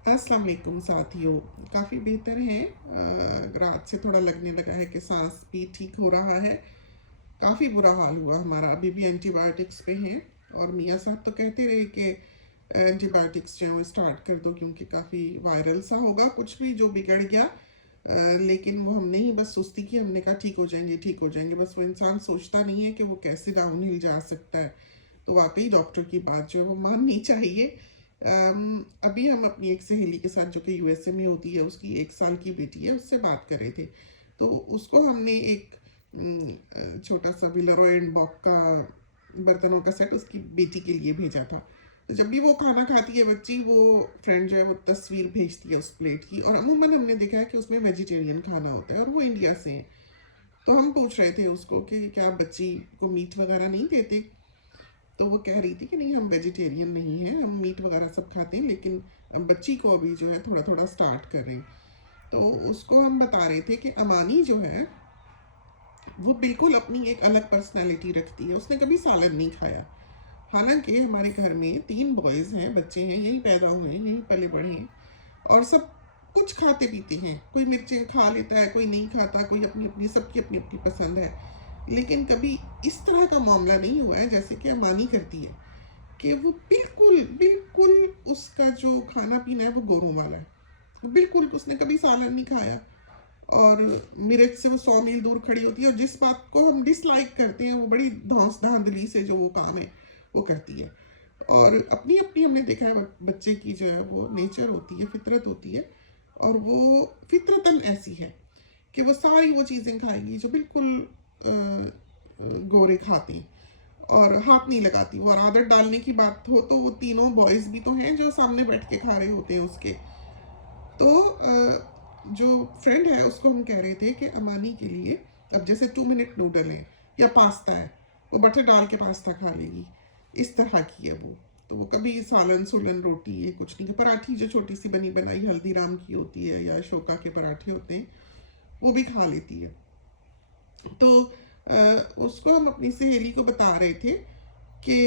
अस्सलाम वालेकुम साथियों। काफ़ी बेहतर है। रात से थोड़ा लगने लगा है कि सांस भी ठीक हो रहा है। काफ़ी बुरा हाल हुआ हमारा, अभी भी एंटीबायोटिक्स पे हैं। और मियाँ साहब तो कहते रहे कि एंटीबायोटिक्स जो है वो स्टार्ट कर दो क्योंकि काफ़ी वायरल सा होगा कुछ भी जो बिगड़ गया। लेकिन वो हमने ही बस सुस्ती की, हमने कहा ठीक हो जाएंगे ठीक हो जाएंगे। बस वो इंसान सोचता नहीं है कि वो कैसे डाउन हिल जा सकता है। तो वाकई डॉक्टर की बात जो है वो माननी चाहिए। अभी हम अपनी एक सहेली के साथ जो कि यूएसए में होती है, उसकी 1 साल की बेटी है, उससे बात कर रहे थे। तो उसको हमने एक छोटा सा बिलरो एंड बॉक का बर्तनों का सेट उसकी बेटी के लिए भेजा था। तो जब भी वो खाना खाती है बच्ची, वो फ्रेंड जो है वो तस्वीर भेजती है उस प्लेट की, और अमूमन हमने देखा है कि उसमें वेजिटेरियन खाना होता है और वो इंडिया से है। तो हम पूछ रहे थे उसको कि क्या बच्ची को मीट वगैरह नहीं देते। तो वो कह रही थी कि नहीं, हम वेजिटेरियन नहीं हैं, हम मीट वगैरह सब खाते हैं, लेकिन बच्ची को अभी जो है थोड़ा थोड़ा स्टार्ट कर रहे हैं। तो उसको हम बता रहे थे कि अमानी जो है वो बिल्कुल अपनी एक अलग पर्सनालिटी रखती है, उसने कभी सालन नहीं खाया। हालांकि हमारे घर में 3 बॉयज़ हैं, बच्चे हैं, यहीं पैदा हुए हैं, यहीं पले बढ़े हैं, और सब कुछ खाते पीते हैं। कोई मिर्चें खा लेता है, कोई नहीं खाता, कोई अपनी अपनी, सबकी अपनी अपनी पसंद है। लेकिन कभी इस तरह का मामला नहीं हुआ है जैसे कि अमानी करती है, कि वो बिल्कुल बिल्कुल उसका जो खाना पीना है वो गोरों वाला है। वो बिल्कुल, उसने कभी सालन नहीं खाया। और मिर्च से वो 100 मील दूर खड़ी होती है, और जिस बात को हम डिसलाइक करते हैं वो बड़ी धौंस धांधली से जो वो काम है वो करती है। और अपनी अपनी हमने देखा है बच्चे की जो है वो नेचर होती है, फितरत होती है। और वो फितरतन ऐसी है कि वो सारी वो चीज़ें खाएगी जो बिल्कुल गोरे खाते हैं, और हाथ नहीं लगाती वो। और आदत डालने की बात हो तो वो तीनों बॉयज़ भी तो हैं जो सामने बैठ के खा रहे होते हैं उसके। तो जो फ्रेंड है उसको हम कह रहे थे कि अमानी के लिए, अब जैसे 2 मिनट नूडल है या पास्ता है, वो बटर डाल के पास्ता खा लेगी, इस तरह की है वो। तो वो कभी सालन सुलन रोटी ये कुछ नहीं, पराठी जो छोटी सी बनी बनाई हल्दीराम की होती है या अशोका के पराठे होते हैं, वो भी खा लेती है। तो उसको हम अपनी सहेली को बता रहे थे कि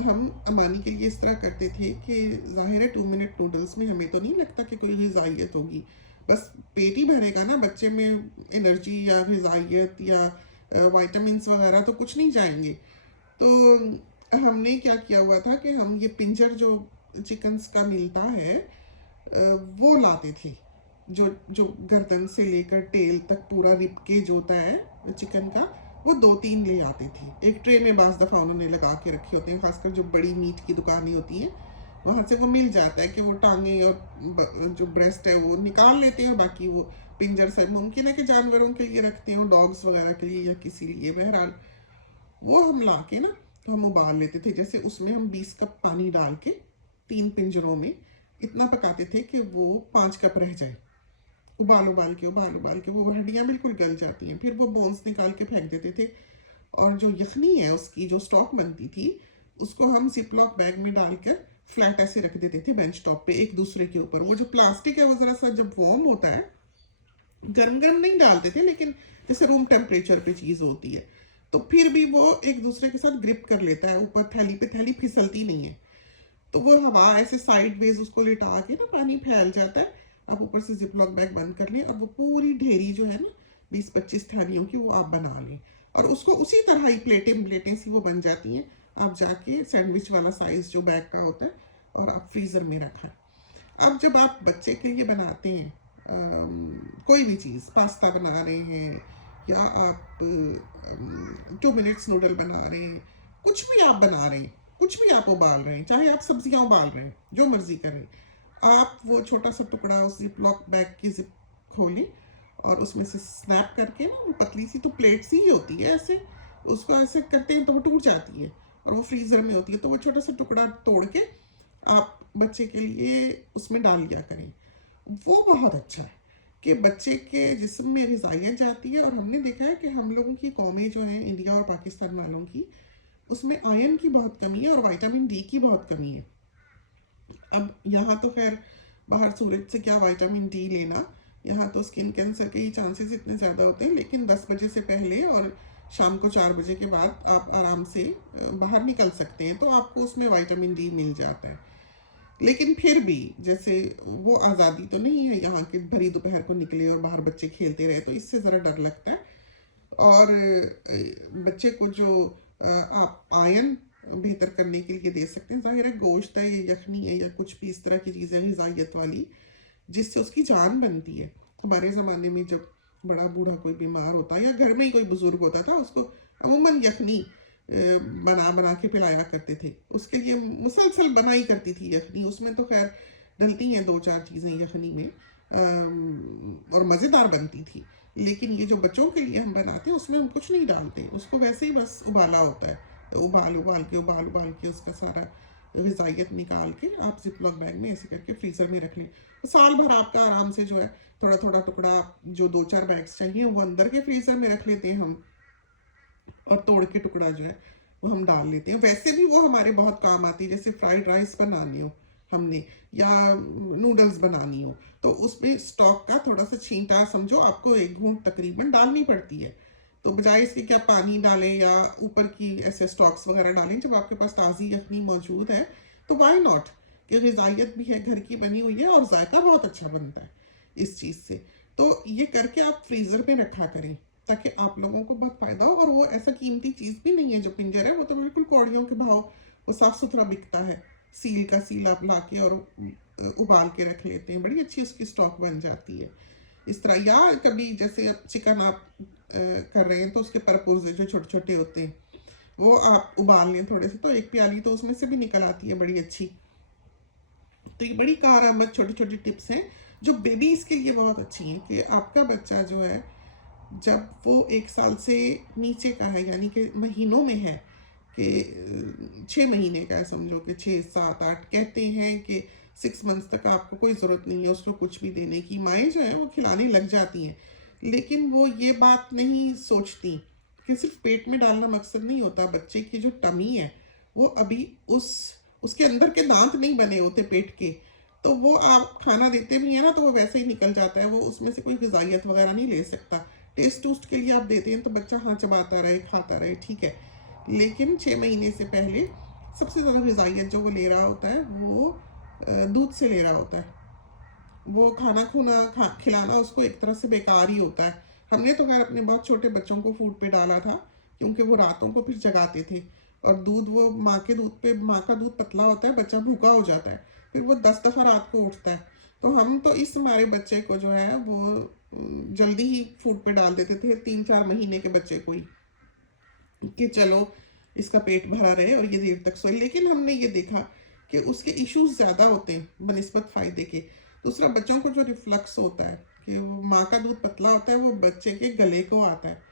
हम अमानी के लिए इस तरह करते थे कि ज़ाहिर है 2 मिनट नूडल्स में हमें तो नहीं लगता कि कोई ग़िज़ाइयत होगी। बस पेट ही भरेगा ना, बच्चे में एनर्जी या ग़िज़ाइयत या वाइटामिन्स वगैरह तो कुछ नहीं जाएंगे। तो हमने क्या किया हुआ था कि हम ये पिंजर जो चिकन्स का मिलता है वो लाते थे, जो जो गर्दन से लेकर टेल तक पूरा रिप केज होता है चिकन का, वो 2-3 ले आते थे। एक ट्रे में बाज़ दफ़ा उन्होंने लगा के रखे होते हैं, खासकर जो बड़ी मीट की दुकानें होती हैं वहाँ से वो मिल जाता है कि वो टांगे और जो ब्रेस्ट है वो निकाल लेते हैं, बाकी वो पिंजर से मुमकिन है कि जानवरों के लिए रखते हो, डॉग्स वगैरह के लिए या किसी लिए। बहरहाल वो हम ला के ना, तो हम उबाल लेते थे। जैसे उसमें हम 20 कप पानी डाल के 3 पिंजरों में इतना पकाते थे कि वो 5 कप रह जाए। उबाल उबाल के वो हड्डियाँ बिल्कुल गल जाती हैं, फिर वो बोन्स निकाल के फेंक देते थे। और जो यखनी है उसकी जो स्टॉक बनती थी, उसको हम जिपलॉक बैग में डालकर फ्लैट ऐसे रख देते थे बेंच टॉप पे एक दूसरे के ऊपर। वो जो प्लास्टिक है वो ज़रा सा जब वार्म होता है, गर्म गर्म नहीं डालते थे, लेकिन जैसे रूम टेम्परेचर पे चीज़ होती है, तो फिर भी वो एक दूसरे के साथ ग्रिप कर लेता है ऊपर, थैली पे थैली फिसलती नहीं है। तो वो हवा ऐसे साइड वेज उसको लिटा के ना पानी फैल जाता है। आप ऊपर से जिपलॉक बैग बंद कर लें और वो पूरी ढेरी जो है ना 20-25 थालियों की वो आप बना लें, और उसको उसी तरह ही प्लेटें प्लेटें सी वो बन जाती हैं। आप जाके सैंडविच वाला साइज़ जो बैग का होता है और आप फ्रीज़र में रखें। अब जब आप बच्चे के लिए बनाते हैं कोई भी चीज़, पास्ता बना रहे हैं या आप 2 मिनट्स नूडल बना रहे हैं, कुछ भी आप बना रहे हैं, कुछ भी आप उबाल रहे हैं, चाहे आप सब्जियां उबाल रहे हैं, जो मर्जी करें, आप वो छोटा सा टुकड़ा उस जिप बैग की जिप खोलें और उसमें से स्नैप करके ना, वो पतली सी तो प्लेट सी ही होती है, ऐसे उसको ऐसे करते हैं तो वो टूट जाती है, और वो फ्रीज़र में होती है। तो वो छोटा सा टुकड़ा तोड़ के आप बच्चे के लिए उसमें डाल लिया करें। वो बहुत अच्छा है कि बच्चे के जिस्म में ग़िज़ाइयत जाती है। और हमने देखा है कि हम लोगों की कौमें जो हैं, इंडिया और पाकिस्तान वालों की, उसमें आयरन की बहुत कमी है और विटामिन डी की बहुत कमी है। अब यहाँ तो खैर बाहर सूरज से क्या विटामिन डी लेना, यहाँ तो स्किन कैंसर के ही चांसेस इतने ज़्यादा होते हैं। लेकिन 10 बजे से पहले और शाम को 4 बजे के बाद आप आराम से बाहर निकल सकते हैं, तो आपको उसमें विटामिन डी मिल जाता है। लेकिन फिर भी जैसे वो आज़ादी तो नहीं है यहाँ की, भरी दोपहर को निकले और बाहर बच्चे खेलते रहे, तो इससे ज़रा डर लगता है। और बच्चे को जो आप आयरन बेहतर करने के लिए दे सकते हैं, ज़ाहिर है गोश्त है या यखनी है या कुछ भी इस तरह की चीज़ें ग़िज़ाइयत वाली, जिससे उसकी जान बनती है। हमारे ज़माने में जब बड़ा बूढ़ा कोई बीमार होता या घर में ही कोई बुज़ुर्ग होता था, उसको अमूमन यखनी बना बना के पिलाया करते थे। उसके लिए मुसलसल बनाई करती थी यखनी, उसमें तो खैर डलती हैं 2-4 चीज़ें यखनी में, और मज़ेदार बनती थी। लेकिन ये जो बच्चों के लिए हम बनाते हैं उसमें हम कुछ नहीं डालते, उसको वैसे ही बस उबाला होता है। उबाल के उसका सारा ग़िज़ाइयत निकाल के आप ज़िप-लॉक बैग में ऐसे करके फ्रीज़र में रख लें। तो साल भर आपका आराम से जो है थोड़ा-थोड़ा टुकड़ा, जो 2-4 बैग्स चाहिए वो अंदर के फ्रीज़र में रख लेते हैं हम, और तोड़ के टुकड़ा जो है वो हम डाल लेते हैं। वैसे भी वो हमारे बहुत काम आती है, जैसे फ्राइड राइस बनानी हो हमने या नूडल्स बनानी हो, तो उसमें स्टॉक का थोड़ा सा छींटा समझो आपको 1 घूंट तकरीबन डालनी पड़ती है। तो बजाय इसके कि आप पानी डालें या ऊपर की ऐसे स्टॉक्स वगैरह डालें, जब आपके पास ताज़ी यखनी मौजूद है तो व्हाई नॉट, कि ग़िज़ाइयत भी है, घर की बनी हुई है और जायका बहुत अच्छा बनता है इस चीज़ से। तो ये करके आप फ्रीज़र में रखा करें ताकि आप लोगों को बहुत फ़ायदा हो। और वो ऐसा कीमती चीज़ भी नहीं है जो पिंजर है, वो तो बिल्कुल कौड़ियों के भाव, वो साफ़ सुथरा बिकता है। सील का सील आप ला के और उबाल के रख लेते हैं, बड़ी अच्छी उसकी स्टॉक बन जाती है। इस तरह, या कभी जैसे अब चिकन आप कर रहे हैं तो उसके परपुर्जे जो छोटे-छोटे होते हैं, वो आप उबाल लें थोड़े से, तो 1 प्याली तो उसमें से भी निकल आती है बड़ी अच्छी। तो ये बड़ी कारआमद छोटी-छोटी टिप्स हैं जो बेबीज़ के लिए बहुत अच्छी हैं, कि आपका बच्चा जो है जब वो 1 साल से नीचे का है, यानी कि महीनों में है, कि 6 महीने का है समझो, कि 6, 7, 8 कहते हैं कि 6 मंथ्स तक आपको कोई ज़रूरत नहीं है उसको कुछ भी देने की। माएँ जो हैं वो खिलाने लग जाती हैं, लेकिन वो ये बात नहीं सोचती कि सिर्फ़ पेट में डालना मकसद नहीं होता। बच्चे की जो टमी है वो अभी उसके अंदर के दाँत नहीं बने होते पेट के, तो वो आप खाना देते भी हैं ना तो वो वैसे ही निकल जाता है, वो उसमें से कोई ग़िज़ाइयत वग़ैरह नहीं ले सकता। टेस्ट-टूस्ट के लिए आप देते हैं तो बच्चा हाँ चबाता रहे, खाता रहे, ठीक है। लेकिन 6 महीने से पहले सबसे ज़्यादा ग़िज़ाइयत जो वो ले रहा होता है वो दूध से ले रहा होता है। वो खाना-खूना खिलाना उसको एक तरह से बेकार ही होता है। हमने तो खैर अपने बहुत छोटे बच्चों को फूड पे डाला था, क्योंकि वो रातों को फिर जगाते थे, और दूध वो माँ का दूध पतला होता है, बच्चा भूखा हो जाता है, फिर वो 10 दफ़ा रात को उठता है। तो हम तो इस हमारे बच्चे को जो है वो जल्दी ही फूड पे डाल देते थे, 3-4 महीने के बच्चे को ही, कि चलो इसका पेट भरा रहे और ये देर तक सोए। लेकिन हमने ये देखा कि उसके इश्यूज़ ज़्यादा होते हैं बनिस्बत फ़ायदे के। दूसरा, बच्चों को जो रिफ्लक्स होता है कि वो माँ का दूध पतला होता है, वो बच्चे के गले को आता है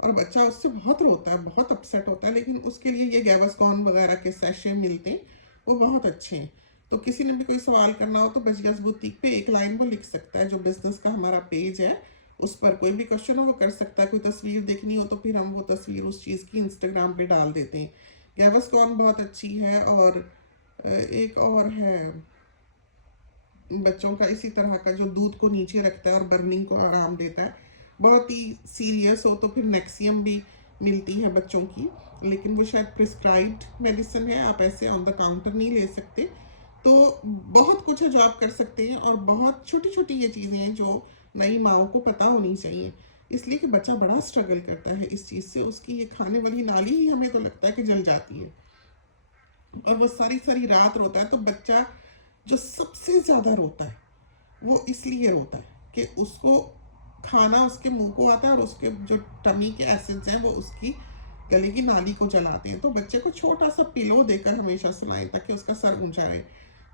और बच्चा उससे बहुत रोता है, बहुत अपसेट होता है। लेकिन उसके लिए ये गैवस्कॉन वगैरह के सैशे मिलते हैं, वो बहुत अच्छे हैं। तो किसी ने भी कोई सवाल करना हो तो बजगस बुटीक पे 1 लाइन वो लिख सकता है, जो बिज़नेस का हमारा पेज है उस पर कोई भी क्वेश्चन हो वो कर सकता है। कोई तस्वीर देखनी हो तो फिर हम वो तस्वीर उस चीज़ की इंस्टाग्राम पे डाल देते हैं। गैवस्कॉन बहुत अच्छी है, और एक और है बच्चों का इसी तरह का, जो दूध को नीचे रखता है और बर्निंग को आराम देता है। बहुत ही सीरियस हो तो फिर नेक्सियम भी मिलती है बच्चों की, लेकिन वो शायद प्रिस्क्राइब्ड मेडिसिन है, आप ऐसे ऑन द काउंटर नहीं ले सकते। तो बहुत कुछ है जो आप कर सकते हैं, और बहुत छोटी-छोटी ये चीज़ें हैं जो नई माँओं को पता होनी चाहिए। इसलिए कि बच्चा बड़ा स्ट्रगल करता है इस चीज़ से, उसकी ये खाने वाली नाली ही हमें तो लगता है कि जल जाती है, और वो सारी-सारी रात रोता है। तो बच्चा जो सबसे ज़्यादा रोता है, वो इसलिए रोता है कि उसको खाना उसके मुँह को आता है, और उसके जो टमी के एसिड्स हैं वो उसकी गले की नाली को जलाते हैं। तो बच्चे को छोटा-सा पिलो देकर हमेशा सुलाएँ ताकि उसका सर ऊँचा रहे।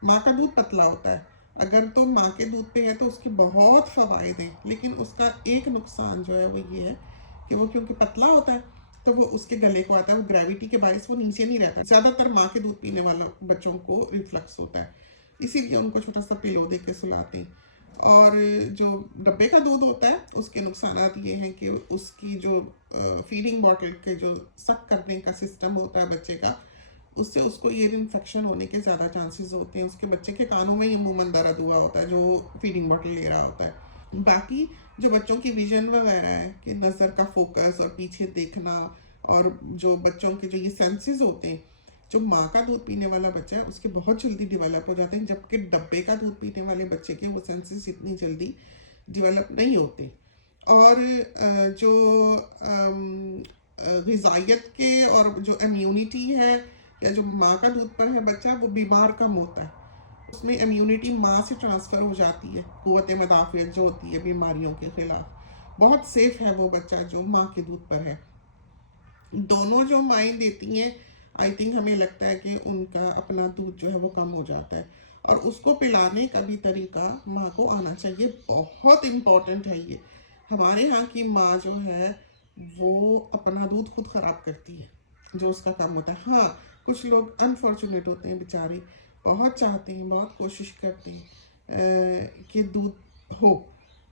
माँ का दूध पतला होता है, अगर तो माँ के दूध पे है तो उसके बहुत फ़वाइद हैं, लेकिन उसका एक नुकसान जो है वो ये है कि वो क्योंकि पतला होता है तो वो उसके गले को आता है, वो ग्रेविटी के बायस वो नीचे नहीं रहता। ज़्यादातर माँ के दूध पीने वाला बच्चों को रिफ्लक्स होता है, इसीलिए उनको छोटा-सा पिलो दे के सुलाते हैं। और जो डब्बे का दूध होता है उसके नुकसानात ये हैं कि उसकी जो फीडिंग बॉटल के जो सक करने का सिस्टम होता है बच्चे का, उससे उसको ईयर इन्फेक्शन होने के ज़्यादा चांसेस होते हैं। उसके बच्चे के कानों में ही अमूमन दर्द हुआ होता है जो फीडिंग बॉटल ले रहा होता है। बाकी जो बच्चों की विज़न वगैरह है, कि नज़र का फोकस और पीछे देखना, और जो बच्चों के जो ये सेंसेस होते हैं, जो माँ का दूध पीने वाला बच्चा है उसके बहुत जल्दी डेवलप हो जाते हैं, जबकि डब्बे का दूध पीने वाले बच्चे के वो सेंसेस इतनी जल्दी डेवलप नहीं होते। और जो ग़िज़ाइयत के और जो इम्यूनिटी है या जो माँ का दूध पर है बच्चा, वो बीमार कम होता है, उसमें इम्यूनिटी माँ से ट्रांसफ़र हो जाती है, क़ुव्वत मदाफ़ियत जो होती है बीमारियों के ख़िलाफ़। बहुत सेफ़ है वो बच्चा जो माँ के दूध पर है। दोनों जो माएँ देती हैं, आई थिंक हमें लगता है कि उनका अपना दूध जो है वो कम हो जाता है, और उसको पिलाने का भी तरीका माँ को आना चाहिए। बहुत इम्पॉर्टेंट है ये। हमारे यहाँ की माँ जो है वो अपना दूध खुद ख़राब करती है, जो उसका काम होता है। हाँ, कुछ लोग अनफॉर्चुनेट होते हैं बेचारे, बहुत चाहते हैं, बहुत कोशिश करते हैं कि दूध हो,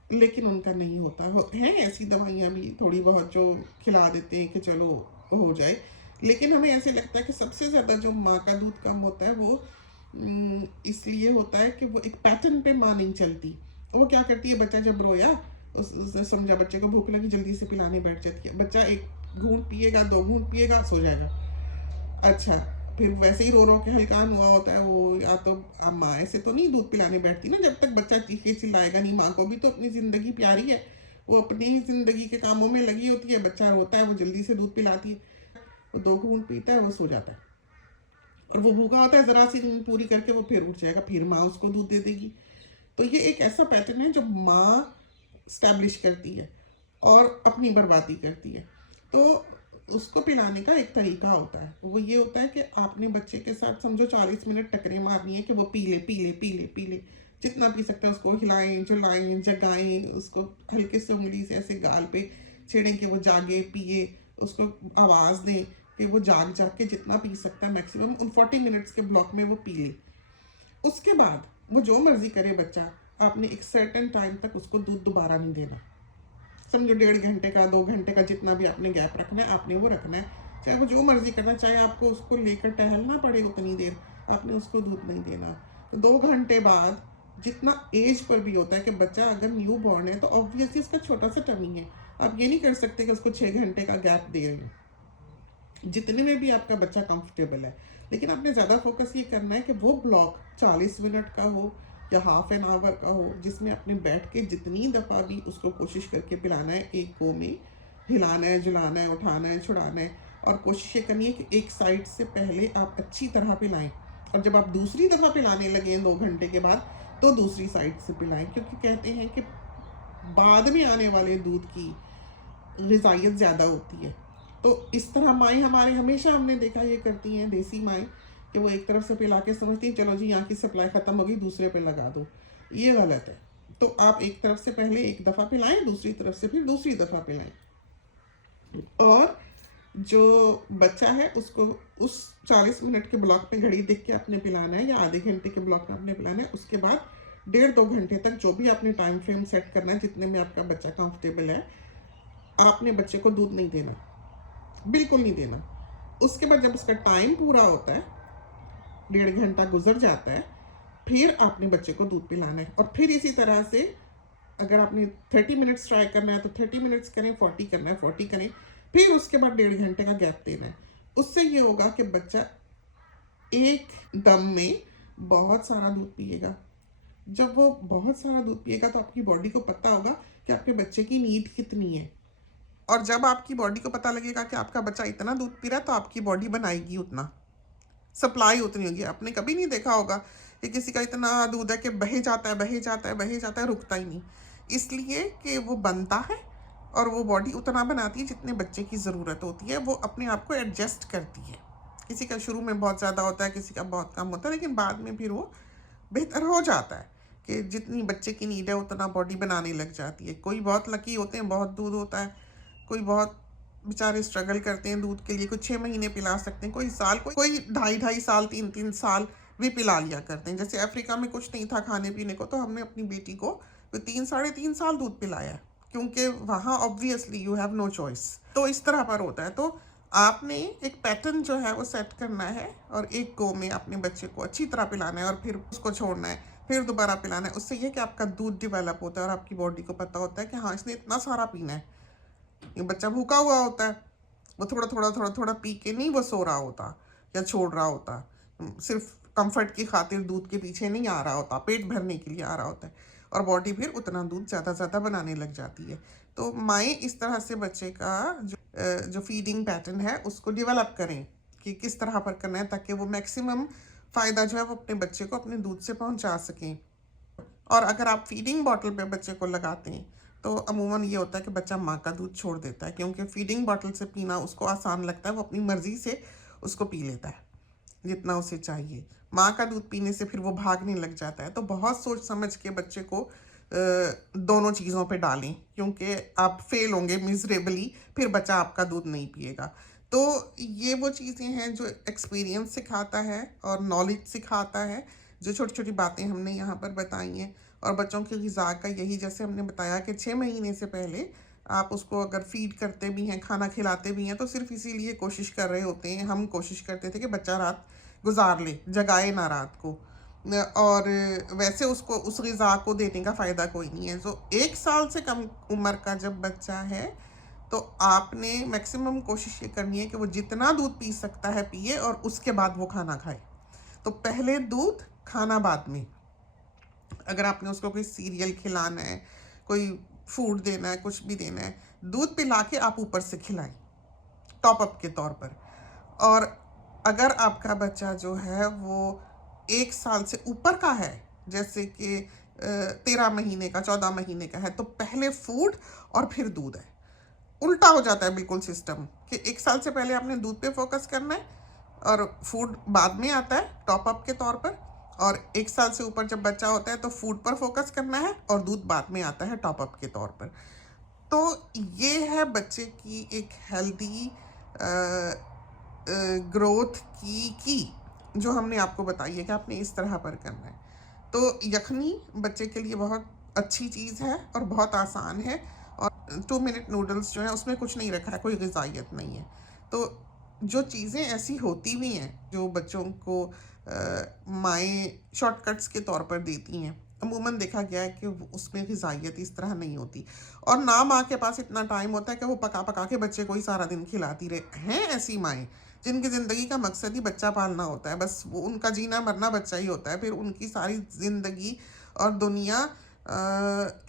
लेकिन उनका नहीं होता। हैं ऐसी दवाइयाँ भी थोड़ी बहुत जो खिला देते हैं कि चलो हो जाए, लेकिन हमें ऐसे लगता है कि सबसे ज़्यादा जो माँ का दूध कम होता है वो इसलिए होता है कि वो एक पैटर्न पे माँ नहीं चलती। वो क्या करती है, बच्चा जब रोया, उसने समझा बच्चे को भूख लगी, जल्दी से पिलाने बैठ जाती है। बच्चा 1 घूँट पिएगा, 2 घूँट पिएगा, सो जाएगा। अच्छा, फिर वैसे ही रो रो के हलकान हुआ होता है वो, या तो माँ ऐसे तो नहीं दूध पिलाने बैठती ना, जब तक बच्चा चीखे चिल्लाएगा नहीं। माँ को भी तो अपनी ज़िंदगी प्यारी है, वो अपनी ही ज़िंदगी के कामों में लगी होती है। बच्चा रोता है, वो जल्दी से दूध पिलाती है, वो 2 घूँट पीता है, वो सो जाता है, और वो भूखा होता है, ज़रा सी नींद पूरी करके वो फिर उठ जाएगा, फिर माँ उसको दूध दे देगी। तो ये एक ऐसा पैटर्न है जो माँ स्टैब्लिश करती है और अपनी बर्बादी करती है। तो उसको पिलाने का एक तरीका होता है, वो ये होता है कि आपने बच्चे के साथ समझो 40 मिनट टकरे मारनी है कि वो पी ले पी ले पी ले पी ले, जितना पी सकता है उसको हिलाएं, झुलाएं, जगाएं, उसको हल्के से उंगली से ऐसे गाल पे छेड़ें कि वो जागे, पिए, उसको आवाज़ दें कि वो जाग जाग के जितना पी सकता है मैक्सिमम उन 40 मिनट्स के ब्लॉक में वो पी ले। उसके बाद वो जो मर्ज़ी करे बच्चा, आपने एक सर्टेन टाइम तक उसको दूध दोबारा नहीं देना। समझो 1.5 घंटे का, 2 घंटे का, जितना भी आपने गैप रखना है आपने वो रखना है। चाहे वो जो मर्ज़ी करना, चाहे आपको उसको लेकर टहलना पड़े उतनी देर, आपने उसको दूध नहीं देना। तो 2 घंटे बाद, जितना एज पर भी होता है कि बच्चा अगर न्यू बॉर्न है तो ऑब्वियसली उसका छोटा सा टमी है, आप ये नहीं कर सकते कि उसको 6 घंटे का गैप दे रहे हैं, जितने में भी आपका बच्चा कंफर्टेबल है। लेकिन आपने ज़्यादा फोकस ये करना है कि वो ब्लॉक 40 मिनट का हो या हाफ एन आवर का हो, जिसमें आपने बैठ के जितनी दफ़ा भी उसको कोशिश करके पिलाना है, एक गो में हिलाना है, झुलाना है, उठाना है, छुड़ाना है, और कोशिश ये करनी है कि एक साइड से पहले आप अच्छी तरह पिलाएं, और जब आप दूसरी दफ़ा पिलाने लगे 2 घंटे के बाद तो दूसरी साइड से पिलाएं, क्योंकि कहते हैं कि बाद में आने वाले दूध की ग़िज़ाइयत ज़्यादा होती है। तो इस तरह माएँ हमारे हमेशा हमने देखा ये करती हैं, देसी माएँ, कि वो एक तरफ से पिला के समझती हैं चलो जी यहाँ की सप्लाई ख़त्म हो गई, दूसरे पे लगा दो। ये गलत है। तो आप एक तरफ से पहले एक दफ़ा पिलाएं, दूसरी तरफ से फिर दूसरी दफ़ा पिलाएं, और जो बच्चा है उसको उस 40 मिनट के ब्लॉक में घड़ी देख के आपने पिलाना है, या आधे घंटे के ब्लॉक में आपने पिलाना है। उसके बाद 1.5-2 घंटे तक जो भी आपने टाइम फ्रेम सेट करना है, जितने में आपका बच्चा कंफर्टेबल है, आपने बच्चे को दूध नहीं देना, बिल्कुल नहीं देना। उसके बाद जब उसका टाइम पूरा होता है, 1.5 घंटा गुजर जाता है, फिर आपने बच्चे को दूध पिलाना है। और फिर इसी तरह से अगर आपने 30 मिनट्स ट्राई करना है तो 30 मिनट्स करें, 40 करना है 40 करें, फिर उसके बाद 1.5 घंटे का गैप देना है। उससे ये होगा कि बच्चा एक दम में बहुत सारा दूध पिएगा। जब वो बहुत सारा दूध पिएगा तो आपकी बॉडी को पता होगा कि आपके बच्चे की नीड कितनी है, और जब आपकी बॉडी को पता लगेगा कि आपका बच्चा इतना दूध पी रहा है तो आपकी बॉडी बनाएगी उतना, सप्लाई उतनी होगी। आपने कभी नहीं देखा होगा कि किसी का इतना दूध है कि बहे जाता है, बहे जाता है, बहे जाता है, रुकता ही नहीं, इसलिए कि वो बनता है और वो बॉडी उतना बनाती है जितने बच्चे की ज़रूरत होती है, वो अपने आप को एडजस्ट करती है। किसी का शुरू में बहुत ज़्यादा होता है, किसी का बहुत कम होता है, लेकिन बाद में फिर वो बेहतर हो जाता है कि जितनी बच्चे की नीड है उतना बॉडी बनाने लग जाती है। कोई बहुत लकी होते हैं, बहुत दूध होता है, कोई बहुत बेचारे स्ट्रगल करते हैं दूध के लिए, कुछ 6 महीने पिला सकते हैं, कोई साल, कोई 2.5 साल, 3 साल भी पिला लिया करते हैं। जैसे अफ्रीका में कुछ नहीं था खाने पीने को, तो हमने अपनी बेटी को 3-3.5 साल दूध पिलाया, क्योंकि वहाँ obviously you have no choice. तो इस तरह पर होता है। तो आपने एक पैटर्न जो है वो सेट करना है, और एक गो में अपने बच्चे को अच्छी तरह पिलाना है, और फिर उसको छोड़ना है, फिर दोबारा पिलाना है। उससे ये कि आपका दूध डेवलप होता है और आपकी बॉडी को पता होता है कि हाँ इसने इतना सारा पीना है। ये बच्चा भूखा हुआ होता है, वो थोड़ा थोड़ा थोड़ा थोड़ा पी के नहीं वो सो रहा होता, या छोड़ रहा होता, सिर्फ कंफर्ट की खातिर दूध के पीछे नहीं आ रहा होता, पेट भरने के लिए आ रहा होता है, और बॉडी फिर उतना दूध ज़्यादा बनाने लग जाती है। तो माएँ इस तरह से बच्चे का जो फीडिंग पैटर्न है उसको डेवलप करें कि किस तरह पर करना है, ताकि वो मैक्सिमम फ़ायदा जो है वो अपने बच्चे को अपने दूध से पहुंचा सकें। और अगर आप फीडिंग बॉटल पे बच्चे को लगाते हैं तो अमूमन ये होता है कि बच्चा माँ का दूध छोड़ देता है, क्योंकि फीडिंग बॉटल से पीना उसको आसान लगता है, वो अपनी मर्ज़ी से उसको पी लेता है जितना उसे चाहिए। माँ का दूध पीने से फिर वो भागने लग जाता है। तो बहुत सोच समझ के बच्चे को दोनों चीज़ों पे डालें, क्योंकि आप फेल होंगे मिजरेबली, फिर बच्चा आपका दूध नहीं पिएगा। तो ये वो चीज़ें हैं जो एक्सपीरियंस सिखाता है और नॉलेज सिखाता है, जो छोटी छोटी बातें हमने यहाँ पर बताई हैं। और बच्चों की ग़िज़ा का यही, जैसे हमने बताया कि 6 महीने से पहले आप उसको अगर फीड करते भी हैं, खाना खिलाते भी हैं, तो सिर्फ इसीलिए कोशिश कर रहे होते हैं, हम कोशिश करते थे कि बच्चा रात गुजार ले, जगाए ना रात को। और वैसे उसको उस ग़िज़ा को देने का फ़ायदा कोई नहीं है। तो 1 साल से कम उम्र का जब बच्चा है तो आपने मैक्सिमम कोशिश ये करनी है कि वो जितना दूध पी सकता है पिए, और उसके बाद वो खाना खाए। तो पहले दूध, खाना बाद में। अगर आपने उसको कोई सीरियल खिलाना है, कोई फूड देना है, कुछ भी देना है, दूध पिला के आप ऊपर से खिलाएं टॉप अप के तौर पर। और अगर आपका बच्चा जो है वो 1 साल से ऊपर का है, जैसे कि 13 महीने का, 14 महीने का है, तो पहले फूड और फिर दूध है। उल्टा हो जाता है बिल्कुल सिस्टम, कि 1 साल से पहले आपने दूध पे फोकस करना है और फूड बाद में आता है टॉप अप के तौर पर। और 1 साल से ऊपर जब बच्चा होता है तो फूड पर फोकस करना है और दूध बाद में आता है टॉप अप के तौर पर। तो ये है बच्चे की एक हेल्दी ग्रोथ की जो हमने आपको बताई है कि आपने इस तरह पर करना है। तो यखनी बच्चे के लिए बहुत अच्छी चीज़ है और बहुत आसान है। और 2 मिनट नूडल्स जो है उसमें कुछ नहीं रखा है, कोई ग़िज़ाइयत नहीं है। तो जो चीज़ें ऐसी होती भी हैं जो बच्चों को माएँ शॉर्टकट्स के तौर पर देती हैं, अमूमन देखा गया है कि उसमें ग़िज़ाइयत इस तरह नहीं होती। और ना माँ के पास इतना टाइम होता है कि वो पका पका के बच्चे को ही सारा दिन खिलाती रहे। हैं ऐसी माएँ जिनकी ज़िंदगी का मकसद ही बच्चा पालना होता है, बस वो उनका जीना मरना बच्चा ही होता है। फिर उनकी सारी ज़िंदगी और दुनिया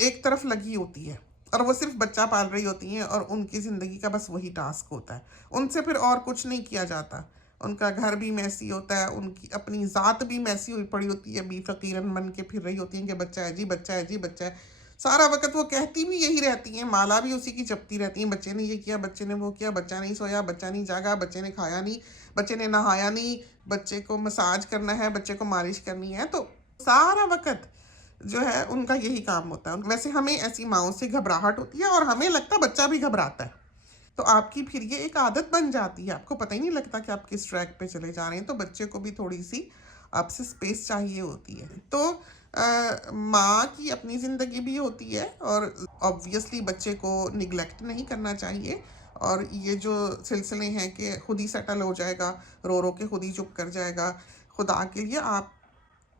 एक तरफ लगी होती है और वो सिर्फ बच्चा पाल रही होती हैं, और उनकी ज़िंदगी का बस वही टास्क होता है। उनसे फिर और कुछ नहीं किया जाता। उनका घर भी मैसी होता है, उनकी अपनी ज़ात भी मैसी हुई पड़ी होती है, बी फ़कीरन बन के फिर रही होती हैं कि बच्चा है जी, बच्चा है जी, बच्चा है। सारा वक़्त वो कहती भी यही रहती हैं, माला भी उसी की जपती रहती हैं, बच्चे ने ये किया, बच्चे ने वो किया, बच्चा नहीं सोया, बच्चा नहीं जागा, बच्चे ने खाया नहीं, बच्चे ने नहाया नहीं, बच्चे को मसाज करना है, बच्चे को मालिश करनी है। तो सारा वक़्त जो है उनका यही काम होता है। वैसे हमें ऐसी माँओं से घबराहट होती है और हमें लगता है बच्चा भी घबराता है। तो आपकी फिर ये एक आदत बन जाती है, आपको पता ही नहीं लगता कि आप किस ट्रैक पे चले जा रहे हैं। तो बच्चे को भी थोड़ी सी आपसे स्पेस चाहिए होती है। तो माँ की अपनी ज़िंदगी भी होती है, और ऑब्वियसली बच्चे को निगलेक्ट नहीं करना चाहिए। और ये जो सिलसिले हैं कि खुद ही सेटल हो जाएगा, रो रो के खुद ही चुप कर जाएगा, खुदा के लिए आप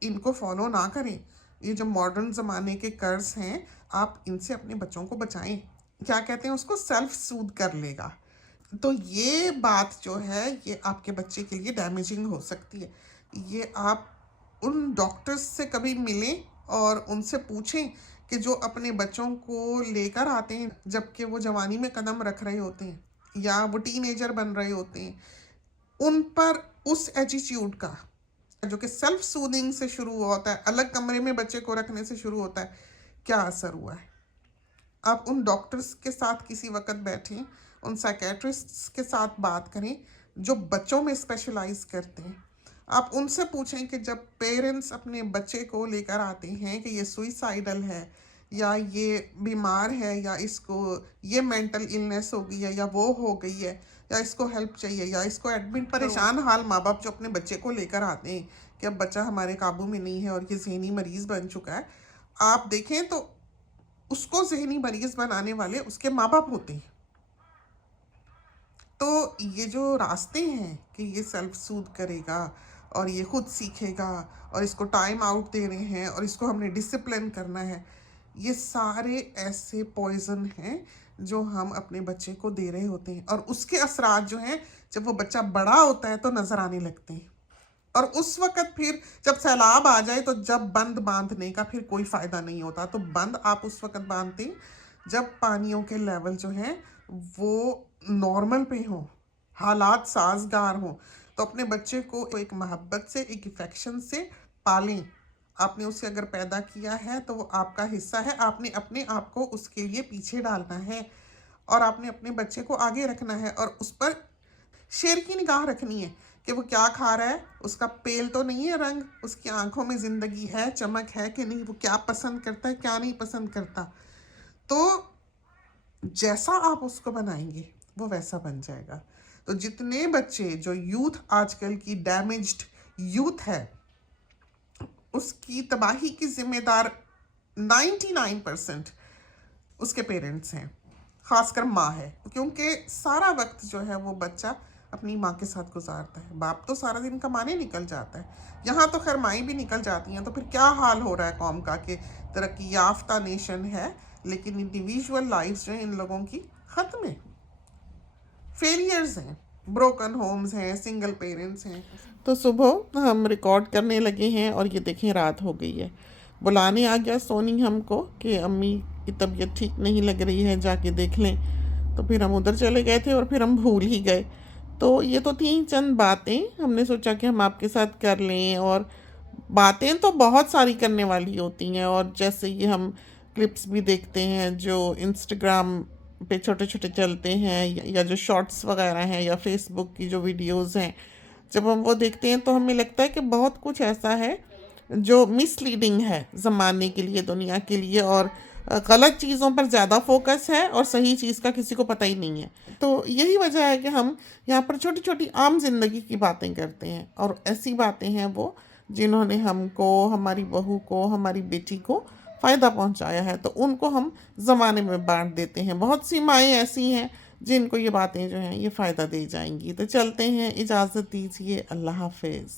इनको फॉलो ना करें। ये जो मॉडर्न ज़माने के कर्ज हैं, आप इनसे अपने बच्चों को बचाएं। क्या कहते हैं उसको, सेल्फ सूद कर लेगा। तो ये बात जो है ये आपके बच्चे के लिए डैमेजिंग हो सकती है। ये आप उन डॉक्टर्स से कभी मिलें और उनसे पूछें कि जो अपने बच्चों को लेकर आते हैं जबकि वो जवानी में कदम रख रहे होते हैं या वो टीनेजर बन रहे होते हैं, उन पर उस एटीट्यूड का जो कि सेल्फ सूदिंग से शुरू होता है, अलग कमरे में बच्चे को रखने से शुरू होता है, क्या असर हुआ है। आप उन डॉक्टर्स के साथ किसी वक्त बैठें, उन साइकेट्रिस्ट्स के साथ बात करें जो बच्चों में स्पेशलाइज करते हैं। आप उनसे पूछें कि जब पेरेंट्स अपने बच्चे को लेकर आते हैं कि ये सुइसाइडल है या ये बीमार है या इसको ये मेंटल इलनेस हो गई है या वो हो गई है या इसको हेल्प चाहिए या इसको एडमिट, परेशान हाल माँ बाप जो अपने बच्चे को लेकर आते हैं कि अब बच्चा हमारे काबू में नहीं है और ये ज़हनी मरीज़ बन चुका है, आप देखें तो उसको ज़हनी मरीज़ बनाने वाले उसके माँ बाप होते हैं। तो ये जो रास्ते हैं कि ये सेल्फ सूद करेगा और ये खुद सीखेगा और इसको टाइम आउट दे रहे हैं और इसको हमने डिसिप्लिन करना है, ये सारे ऐसे पॉइजन हैं जो हम अपने बच्चे को दे रहे होते हैं, और उसके असरात जो हैं जब वो बच्चा बड़ा होता है तो नज़र आने लगते हैं। और उस वक़्त फिर जब सैलाब आ जाए तो जब बंद बांधने का फिर कोई फ़ायदा नहीं होता। तो बंद आप उस वक़्त बांधते हैं जब पानियों के लेवल जो हैं वो नॉर्मल पे हों, हालात साज़गार हों। तो अपने बच्चे को एक मोहब्बत से, एक अफेक्शन से पालें। आपने उसे अगर पैदा किया है तो वो आपका हिस्सा है, आपने अपने आप को उसके लिए पीछे डालना है और आपने अपने बच्चे को आगे रखना है और उस पर शेर की निगाह रखनी है कि वो क्या खा रहा है, उसका पेल तो नहीं है रंग, उसकी आंखों में ज़िंदगी है, चमक है कि नहीं, वो क्या पसंद करता है, क्या नहीं पसंद करता। तो जैसा आप उसको बनाएंगे वो वैसा बन जाएगा। तो जितने बच्चे, जो यूथ आजकल की डैमेज्ड यूथ है, उसकी तबाही की जिम्मेदार 99% उसके पेरेंट्स हैं, ख़ासकर माँ है, क्योंकि सारा वक्त जो है वो बच्चा अपनी माँ के साथ गुजारता है। बाप तो सारा दिन कमाने निकल जाता है, यहाँ तो खैर माएँ भी निकल जाती हैं। तो फिर क्या हाल हो रहा है कौम का कि तरक्की याफ्ता नेशन है लेकिन इंडिविजुअल लाइफ जो है इन लोगों की ख़त्म है, फेलियर्स हैं, ब्रोकन होम्स हैं, सिंगल पेरेंट्स हैं। तो सुबह हम रिकॉर्ड करने लगे हैं और ये देखें रात हो गई है। बुलाने आ गया सोनी हमको कि अम्मी की तबीयत ठीक नहीं लग रही है, जाके देख लें। तो फिर हम उधर चले गए थे और फिर हम भूल ही गए। तो ये तो थी चंद बातें, हमने सोचा कि हम आपके साथ कर लें। और बातें तो बहुत सारी करने वाली होती हैं, और जैसे ये हम क्लिप्स भी देखते हैं जो इंस्टाग्राम पे छोटे छोटे चलते हैं, या जो शॉर्ट्स वगैरह हैं, या फेसबुक की जो वीडियोस हैं, जब हम वो देखते हैं तो हमें लगता है कि बहुत कुछ ऐसा है जो मिसलीडिंग है ज़माने के लिए, दुनिया के लिए, और गलत चीज़ों पर ज़्यादा फोकस है और सही चीज़ का किसी को पता ही नहीं है। तो यही वजह है कि हम यहाँ पर छोटी छोटी आम जिंदगी की बातें करते हैं, और ऐसी बातें हैं वो जिन्होंने हमको, हमारी बहू को, हमारी बेटी को फ़ायदा पहुँचाया है, तो उनको हम ज़माने में बांट देते हैं। बहुत सी माएँ ऐसी हैं जिनको ये बातें जो हैं ये फ़ायदा दे जाएंगी। तो चलते हैं, इजाज़त दीजिए, अल्लाह हाफिज़।